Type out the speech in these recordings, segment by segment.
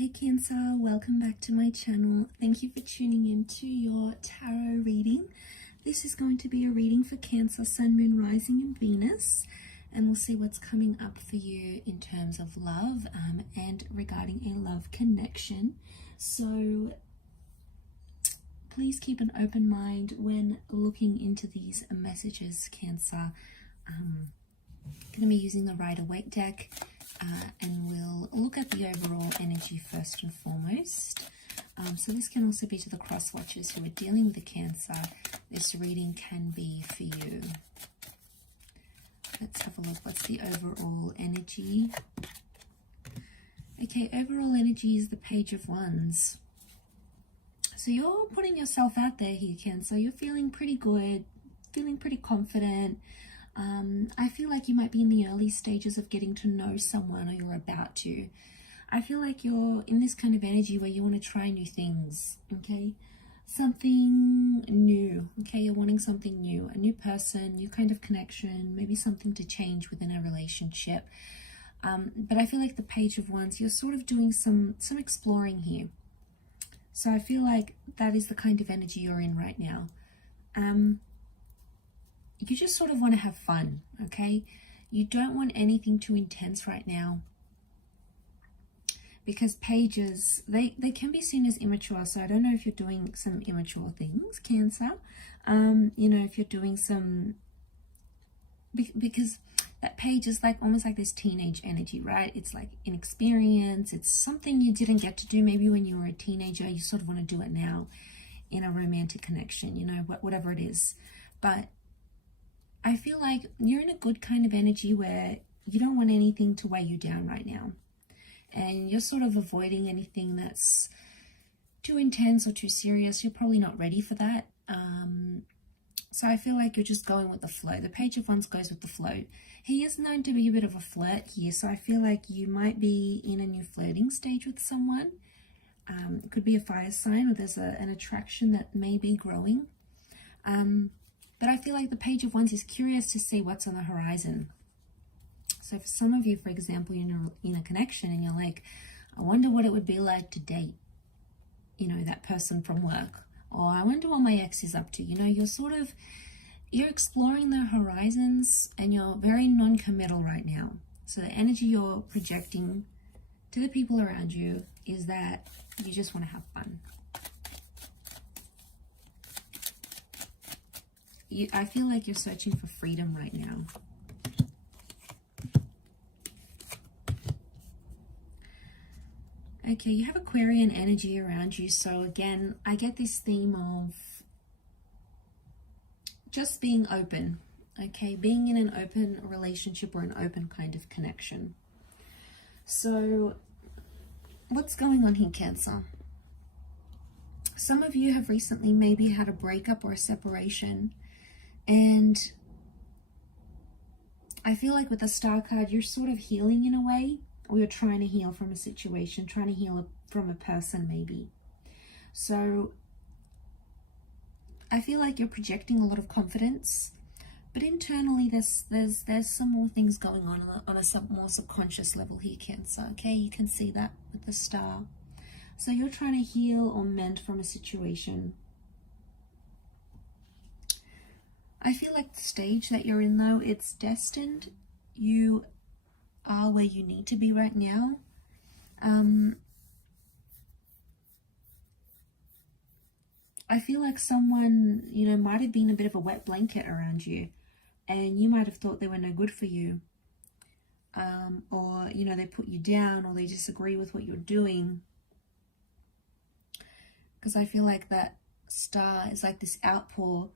Hey Cancer, welcome back to my channel. Thank you for tuning in to your tarot reading. This is going to be a reading for Cancer, Sun, Moon, Rising and Venus. And we'll see what's coming up for you in terms of love and regarding a love connection. So please keep an open mind when looking into these messages, Cancer. I'm going to be using the Rider-Waite deck. And we'll look at the overall energy first and foremost. So this can also be to the cross watchers who are dealing with the Cancer. This reading can be for you. Let's have a look. What's the overall energy? Okay, overall energy is the Page of Wands. So you're putting yourself out there here, Cancer. You're feeling pretty good, feeling pretty confident. I feel like you might be in the early stages of getting to know someone, or you're about to. I feel like you're in this kind of energy where you want to try new things, okay? Something new, okay? You're wanting something new, a new person, new kind of connection, maybe something to change within a relationship. But I feel like the Page of Wands, you're sort of doing some exploring here. So I feel like that is the kind of energy you're in right now. You just sort of want to have fun, okay? You don't want anything too intense right now, because pages, they can be seen as immature. So I don't know if you're doing some immature things, Cancer. You know, if you're doing some, because that page is like almost like this teenage energy, right? It's like inexperience. It's something you didn't get to do maybe when you were a teenager. You sort of want to do it now in a romantic connection, you know, whatever it is. But I feel like you're in a good kind of energy where you don't want anything to weigh you down right now. And you're sort of avoiding anything that's too intense or too serious. You're probably not ready for that. So I feel like you're just going with the flow. The Page of Wands goes with the flow. He is known to be a bit of a flirt here. So I feel like you might be in a new flirting stage with someone. It could be a fire sign, or there's an attraction that may be growing. But I feel like the Page of Wands is curious to see what's on the horizon. So for some of you, for example, you're in a connection and you're like, I wonder what it would be like to date, you know, that person from work. Or I wonder what my ex is up to. You know, you're exploring the horizons and you're very non-committal right now. So the energy you're projecting to the people around you is that you just want to have fun. I feel like you're searching for freedom right now. Okay, you have Aquarian energy around you. So again, I get this theme of just being open. Okay, being in an open relationship or an open kind of connection. So what's going on here, Cancer? Some of you have recently maybe had a breakup or a separation. And I feel like with the Star card, you're sort of healing in a way, or you're trying to heal from a situation, trying to heal from a person maybe. So I feel like you're projecting a lot of confidence, but internally there's some more things going on a more subconscious level here, Cancer. Okay, you can see that with the Star. So you're trying to heal or mend from a situation. I feel like the stage that you're in, though, it's destined. You are where you need to be right now. I feel like someone, you know, might have been a bit of a wet blanket around you, and you might have thought they were no good for you. Or, you know, they put you down, or they disagree with what you're doing. Because I feel like that Star is like this outpour.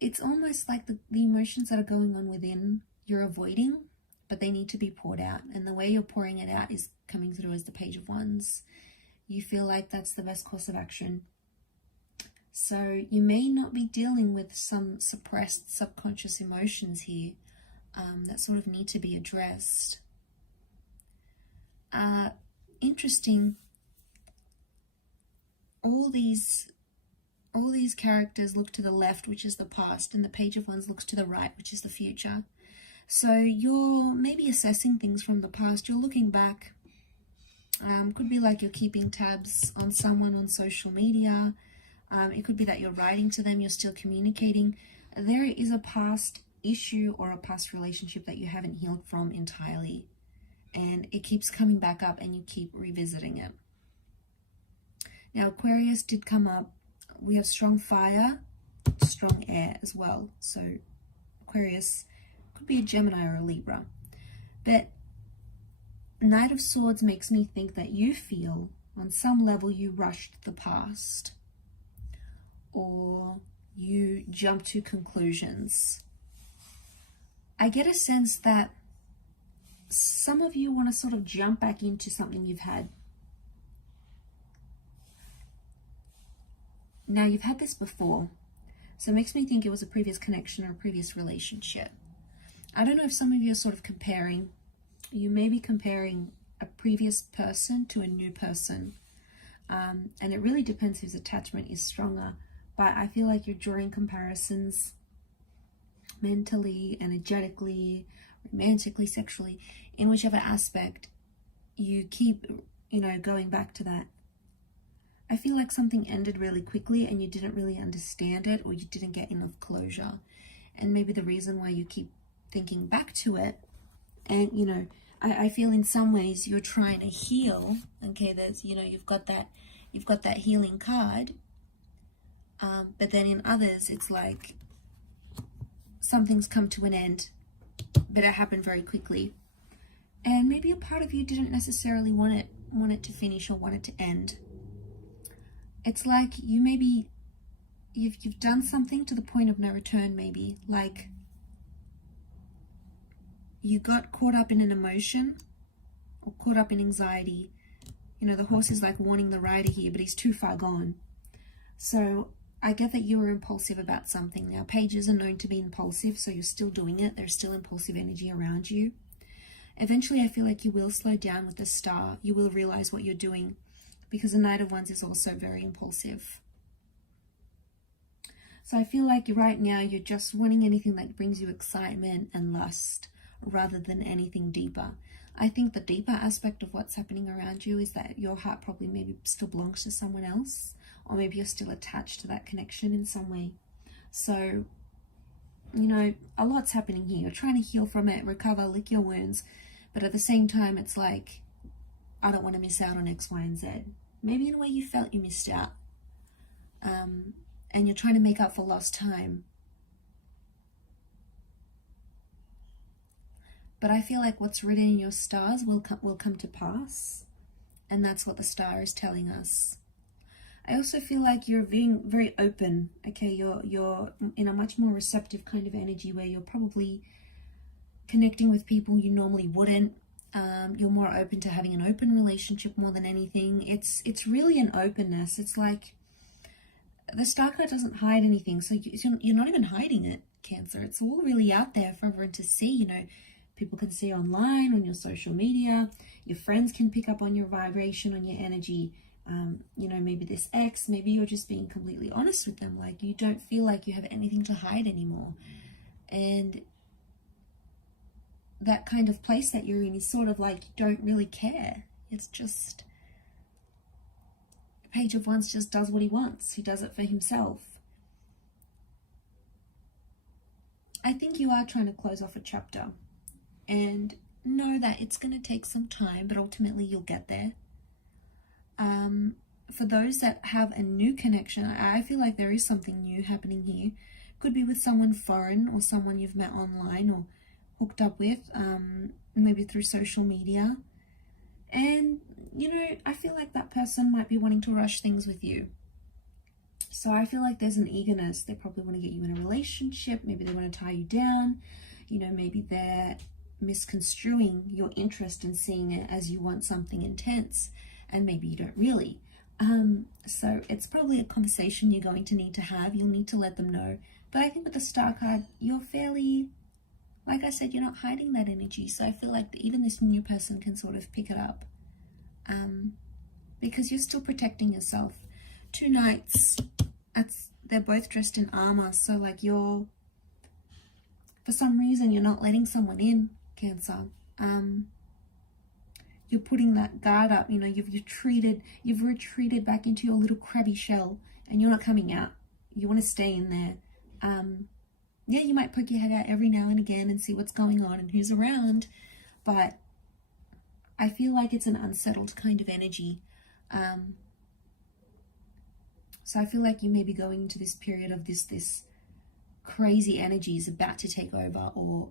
It's almost like the emotions that are going on within you're avoiding, but they need to be poured out. And the way you're pouring it out is coming through as the Page of Wands. You feel like that's the best course of action. So you may not be dealing with some suppressed subconscious emotions here that sort of need to be addressed. Interesting. All these characters look to the left, which is the past, and the Page of Wands looks to the right, which is the future. So you're maybe assessing things from the past. You're looking back. Could be like you're keeping tabs on someone on social media. It could be that you're writing to them, you're still communicating. There is a past issue or a past relationship that you haven't healed from entirely. And it keeps coming back up and you keep revisiting it. Now, Aquarius did come up. We have strong fire, strong air as well. So Aquarius could be a Gemini or a Libra. But Knight of Swords makes me think that you feel on some level you rushed the past, or you jump to conclusions. I get a sense that some of you want to sort of jump back into something you've had. Now, you've had this before, so it makes me think it was a previous connection or a previous relationship. I don't know if some of you are sort of comparing. You may be comparing a previous person to a new person. And it really depends whose attachment is stronger. But I feel like you're drawing comparisons mentally, energetically, romantically, sexually, in whichever aspect you keep, going back to that. I feel like something ended really quickly and you didn't really understand it, or you didn't get enough closure. And maybe the reason why you keep thinking back to it, and I feel in some ways you're trying to heal. Okay, there's you've got that healing card, but then in others it's like something's come to an end, but it happened very quickly, and maybe a part of you didn't necessarily want it to finish or want it to end. It's like you've done something to the point of no return, maybe like you got caught up in an emotion or caught up in anxiety. The horse is like warning the rider here, but he's too far gone. So I get that you were impulsive about something. Now, pages are known to be impulsive, so you're still doing it. There's still impulsive energy around you. Eventually, I feel like you will slow down with the star. You will realize what you're doing, because the Knight of Wands is also very impulsive. So I feel like right now you're just wanting anything that brings you excitement and lust, rather than anything deeper. I think the deeper aspect of what's happening around you is that your heart probably maybe still belongs to someone else, or maybe you're still attached to that connection in some way. So, a lot's happening here. You're trying to heal from it, recover, lick your wounds, but at the same time, it's like, I don't want to miss out on X, Y, and Z. Maybe in a way you felt you missed out, and you're trying to make up for lost time. But I feel like what's written in your stars will come to pass. And that's what the star is telling us. I also feel like you're being very open. Okay, you're in a much more receptive kind of energy, where you're probably connecting with people you normally wouldn't. You're more open to having an open relationship more than anything. It's really an openness. It's like the star card doesn't hide anything. So you're not even hiding it, Cancer. It's all really out there for everyone to see, People can see online, on your social media. Your friends can pick up on your vibration, on your energy. Maybe this ex, maybe you're just being completely honest with them. Like, you don't feel like you have anything to hide anymore. And that kind of place that you're in is sort of like, you don't really care. It's just, the Page of Wands just does what he wants. He does it for himself. I think you are trying to close off a chapter. And know that it's going to take some time, but ultimately you'll get there. For those that have a new connection, I feel like there is something new happening here. Could be with someone foreign, or someone you've met online or hooked up with, maybe through social media. And, I feel like that person might be wanting to rush things with you. So I feel like there's an eagerness. They probably want to get you in a relationship. Maybe they want to tie you down. Maybe they're misconstruing your interest and seeing it as you want something intense, and maybe you don't really. So it's probably a conversation you're going to need to have. You'll need to let them know. But I think with the star card, you're fairly, like I said, you're not hiding that energy. So I feel like even this new person can sort of pick it up, because you're still protecting yourself. Two knights, they're both dressed in armor. So like you're For some reason, you're not letting someone in, Cancer. You're putting that guard up. You know, you've retreated back into your little crabby shell, and you're not coming out. You want to stay in there. Yeah, you might poke your head out every now and again and see what's going on and who's around, but I feel like it's an unsettled kind of energy. So I feel like you may be going into this period of this crazy energy is about to take over, or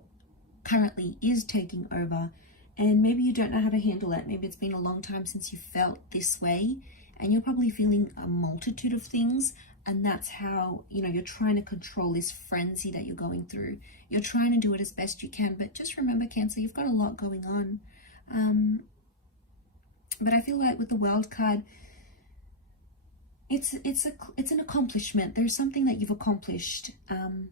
currently is taking over, and maybe you don't know how to handle it. Maybe it's been a long time since you felt this way, and you're probably feeling a multitude of things, and that's how, you know, you're trying to control this frenzy that you're going through. You're trying to do it as best you can, but just remember, Cancer, you've got a lot going on. But I feel like with the World card, it's an accomplishment. There's something that you've accomplished, and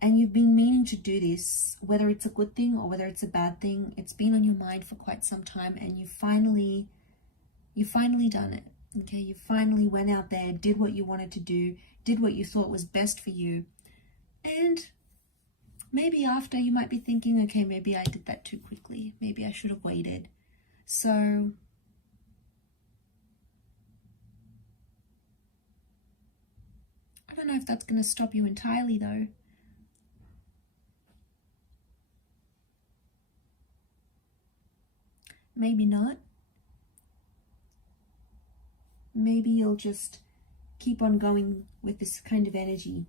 you've been meaning to do this, whether it's a good thing or whether it's a bad thing. It's been on your mind for quite some time, and you finally done it. Okay, you finally went out there, did what you wanted to do, did what you thought was best for you. And maybe after, you might be thinking, okay, maybe I did that too quickly. Maybe I should have waited. So I don't know if that's going to stop you entirely, though. Maybe not. Maybe you'll just keep on going with this kind of energy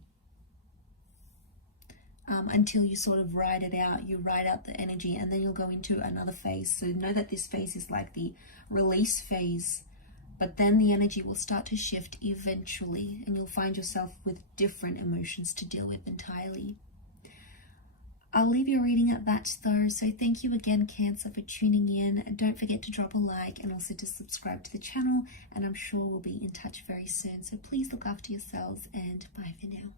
until you sort of ride it out. You ride out the energy, and then you'll go into another phase. So know that this phase is like the release phase, but then the energy will start to shift eventually, and you'll find yourself with different emotions to deal with entirely. I'll leave your reading at that, though. So thank you again, Cancer, for tuning in. Don't forget to drop a like and also to subscribe to the channel. And I'm sure we'll be in touch very soon. So please look after yourselves, and bye for now.